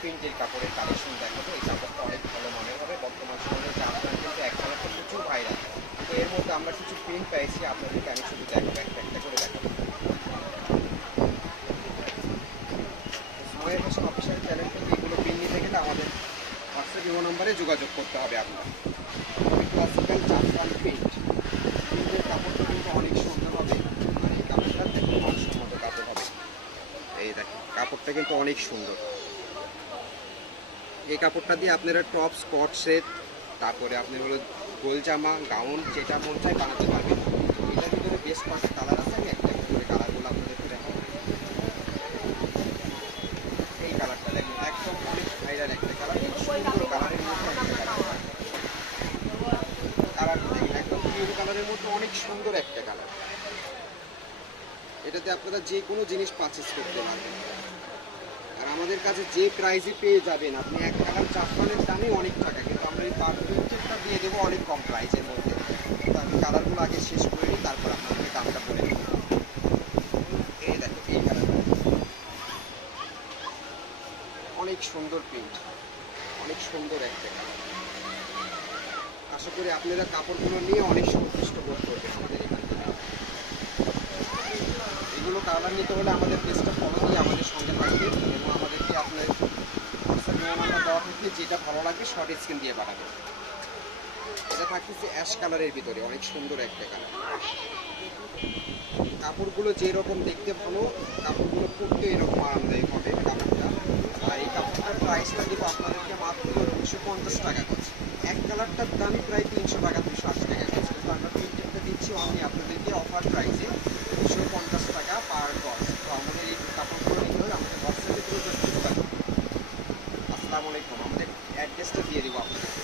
প্রিন্টের কাপড়ের কালেকশন দেখাবো। এই কাপড়টা অনেক ভালো মানের হবে। বর্তমান সময়ে জামদানি কিন্তু এক কালারটা প্রচুর ভাইরাল। তো এর মধ্যে আমরা কিছু প্রিন্ট পেয়েছি, আপনাদেরকে আমি শুধু দেখাবো, একটা করে দেখাবো। স্মাইল ফ্যাশন অফিসিয়াল চ্যানেল থেকে এগুলো প্রিন্ট নিতে গেলে আমাদের হোয়াটসঅ্যাপ ইমো নম্বরে যোগাযোগ করতে হবে আপনার। ক্লাসিক্যাল জাফরান প্রিন্ট, প্রিন্টের কাপড়টা কিন্তু অনেক সুন্দর হবে। আর এই কাপড়টা দেখুন মানসম্মত কাপড় হবে। এই দেখেন কাপড়টা কিন্তু অনেক সুন্দর। এই কাপড়টা দিয়ে আপনারা টপ, স্কট সেট, তারপরে আপনার হলো গোল জামা, গাউন, যেটা মন চায় বানাতে পারবেন। এটার ভিতরে বেশ কয়েকটা কালার আছে, আমি একটা করে কালারগুলো আপনাদেরকে দেখাবো। এই কালারটা দেখুন একদম অনেক ভাইরাল একটা কালার, সুন্দর কালারের মধ্যে একটা কালার। কালারটা দেখুন একদম পিওর কালারের মধ্যে অনেক সুন্দর একটা কালার। এটাতে আপনারা যে কোনো জিনিস পারচেস করতে পারবেন। আর আমাদের কাছে যে প্রাইসে পেয়ে যাবেন, আপনি এক কালার জাফরানের দামে অনেক টাকা, কিন্তু আমরা এই পার প্রিন্টেরটা দিয়ে দেবো অনেক কম প্রাইসের মধ্যে। তো আমি কালারগুলো আগে শেষ করে নিই, তারপর আপনাদেরকে দামটা বলে দেবো। এই দেখো এই কালারটা অনেক সুন্দর প্রিন্ট, অনেক সুন্দর একটা কালার। আশা করি আপনারা কাপড়গুলো নিয়ে অনেক সন্তুষ্ট বোধ করবেন আমাদের এখান থেকে। এগুলো কালার নিতে হলে আমাদের পেজটা ফলো দিয়ে আমাদের সঙ্গে থাকবেন এবং আমাদেরকে আপনার হোয়াটসঅ্যাপ নাম্বার দেওয়া থাকবে, যেটা ভালো লাগবে শর্ট স্ক্রিন দিয়ে পাঠাবেন। এটা থাকতেছে অ্যাশ কালারের ভিতরে, অনেক সুন্দর একটা কালার। কাপড়গুলো যেরকম দেখতে ভালো, কাপড়গুলো পরতে এরকম আরামদায়ক হবে কাপড়টা। আর এই কাপড়টার প্রাইসটা দেবো আপনাদেরকে মাত্র 250 টাকা করে। এক কালারটার দামই প্রায় 300 টাকা, 280 টাকা গেছে, কিন্তু আমরা প্রিন্টেরটা দিচ্ছি অনলি আপনাদেরকে অফার প্রাইসে 250 টাকা পার গজ। তো আমাদের এই কাপড়গুলো নিতে হলে আমাদের হোয়াটসঅ্যাপে যোগাযোগ করতে পারেন। আসসালামু আলাইকুম, আমাদের অ্যাড্রেসটা দিয়ে দেবো আপনাদেরকে।